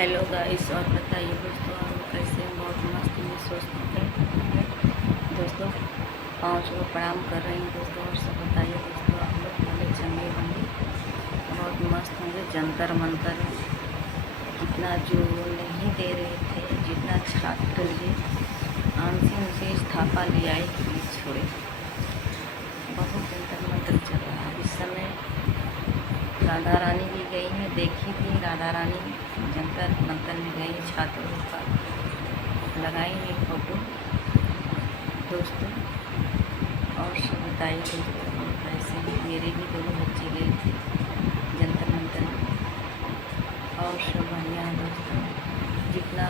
Hello guys, और बताइए दोस्तों, हम कैसे हैं? बहुत मस्त में स्वस्थ हैं दोस्तों। पाँच को प्रणाम कर रही हूँ दोस्तों। और सब बताइए दोस्तों, आप लोग भले चंगे होंगे, बहुत मस्त होंगे। जंतर मंतर कितना जो नहीं दे रहे थे, जितना छात्र लिए आंसी उनसे स्थापा ले आए कि छोड़े। बहुत जंतर मंतर चल रहा है इस समय। राधा रानी भी गई है, देखी थी राधा रानी जंतर मंतर में गई, छात्रों का लगाई है फोटो दोस्तों। और सब बताइए दोस्तों, हम कैसे हैं? मेरे भी दोनों बच्चे गए थे जंतर मंतर में, और सब बढ़िया है दोस्तों। जितना